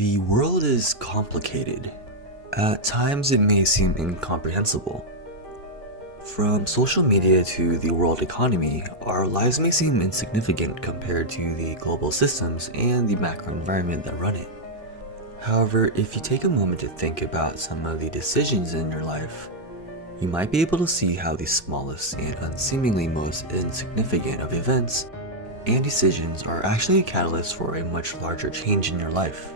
The world is complicated. At times it may seem incomprehensible. From social media to the world economy, our lives may seem insignificant compared to the global systems and the macro environment that run it. However, if you take a moment to think about some of the decisions in your life, you might be able to see how the smallest and unseemingly most insignificant of events and decisions are actually a catalyst for a much larger change in your life.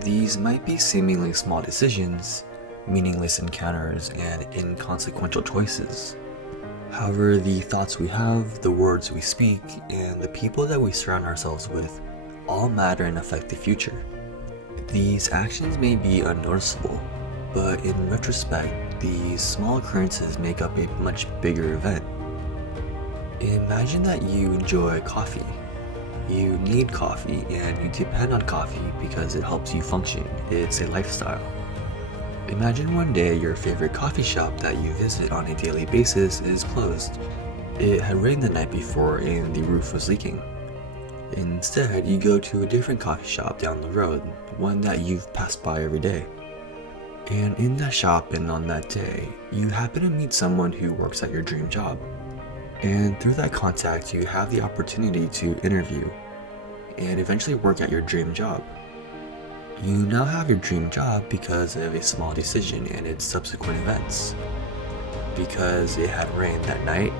These might be seemingly small decisions, meaningless encounters, and inconsequential choices. However, the thoughts we have, the words we speak, and the people that we surround ourselves with all matter and affect the future. These actions may be unnoticeable, but in retrospect, these small occurrences make up a much bigger event. Imagine that you enjoy coffee. You need coffee and you depend on coffee because it helps you function. It's a lifestyle. Imagine one day your favorite coffee shop that you visit on a daily basis is closed. It had rained the night before and the roof was leaking. Instead, you go to a different coffee shop down the road, one that you've passed by every day. And in that shop and on that day, you happen to meet someone who works at your dream job. And through that contact, you have the opportunity to interview and eventually work at your dream job. You now have your dream job because of a small decision and its subsequent events. Because it had rained that night,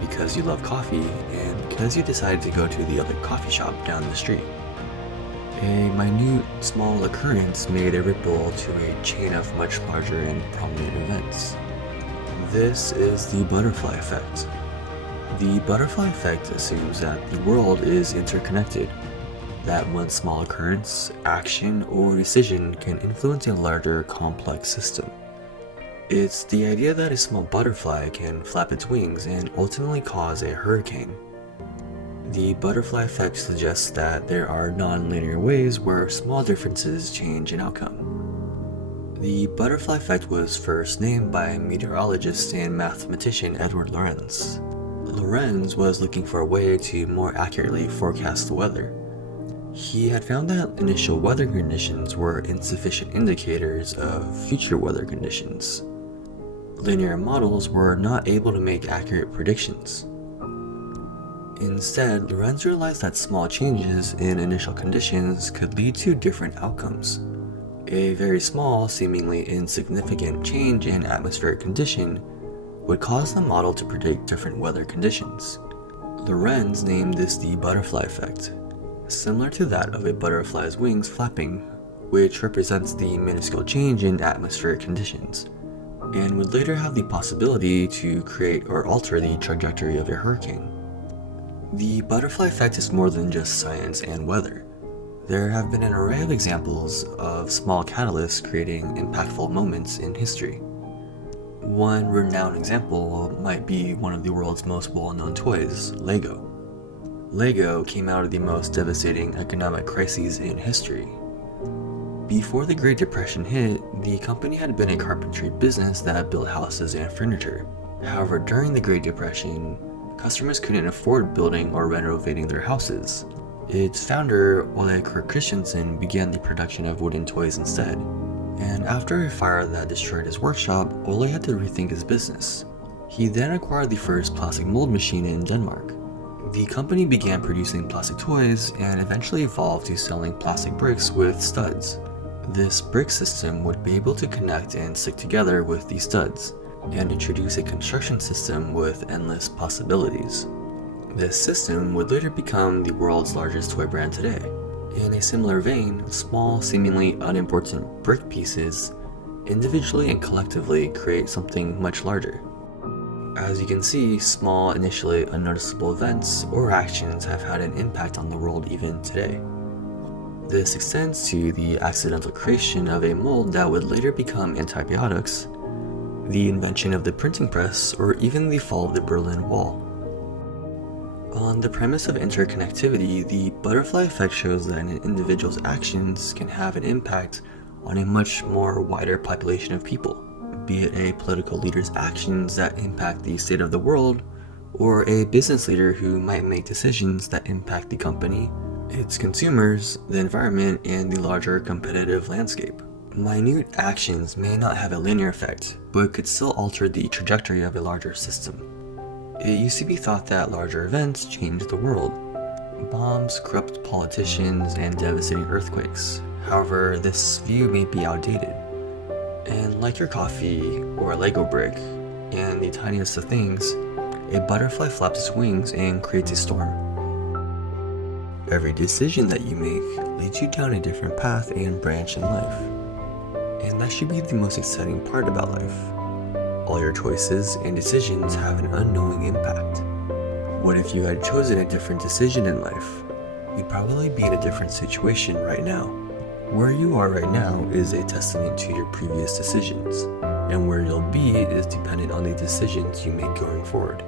because you love coffee, and because you decided to go to the other coffee shop down the street. A minute, small occurrence made a ripple to a chain of much larger and prominent events. This is the butterfly effect. The butterfly effect assumes that the world is interconnected, that one small occurrence, action, or decision can influence a larger, complex system. It's the idea that a small butterfly can flap its wings and ultimately cause a hurricane. The butterfly effect suggests that there are non-linear ways where small differences change an outcome. The butterfly effect was first named by meteorologist and mathematician Edward Lorenz. Lorenz was looking for a way to more accurately forecast the weather. He had found that initial weather conditions were insufficient indicators of future weather conditions. Linear models were not able to make accurate predictions. Instead, Lorenz realized that small changes in initial conditions could lead to different outcomes. A very small, seemingly insignificant change in atmospheric condition would cause the model to predict different weather conditions. Lorenz named this the butterfly effect, similar to that of a butterfly's wings flapping, which represents the minuscule change in atmospheric conditions, and would later have the possibility to create or alter the trajectory of a hurricane. The butterfly effect is more than just science and weather. There have been an array of examples of small catalysts creating impactful moments in history. One renowned example might be one of the world's most well-known toys, Lego. Lego came out of the most devastating economic crises in history. Before the Great Depression hit, the company had been a carpentry business that built houses and furniture. However, during the Great Depression, customers couldn't afford building or renovating their houses. Its founder, Ole Kirk Christensen, began the production of wooden toys instead. And after a fire that destroyed his workshop, Ole had to rethink his business. He then acquired the first plastic mold machine in Denmark. The company began producing plastic toys and eventually evolved to selling plastic bricks with studs. This brick system would be able to connect and stick together with the studs, and introduce a construction system with endless possibilities. This system would later become the world's largest toy brand today. In a similar vein, small, seemingly unimportant brick pieces individually and collectively create something much larger. As you can see, small, initially unnoticeable events or actions have had an impact on the world even today. This extends to the accidental creation of a mold that would later become antibiotics, the invention of the printing press, or even the fall of the Berlin Wall. On the premise of interconnectivity, the butterfly effect shows that an individual's actions can have an impact on a much more wider population of people, be it a political leader's actions that impact the state of the world, or a business leader who might make decisions that impact the company It's consumers, the environment, and the larger competitive landscape. Minute actions may not have a linear effect, but could still alter the trajectory of a larger system. It used to be thought that larger events changed the world. Bombs, corrupt politicians, and devastating earthquakes. However, this view may be outdated. And like your coffee or a Lego brick, and the tiniest of things, a butterfly flaps its wings and creates a storm. Every decision that you make leads you down a different path and branch in life. And that should be the most exciting part about life. All your choices and decisions have an unknowing impact. What if you had chosen a different decision in life? You'd probably be in a different situation right now. Where you are right now is a testament to your previous decisions, and where you'll be is dependent on the decisions you make going forward.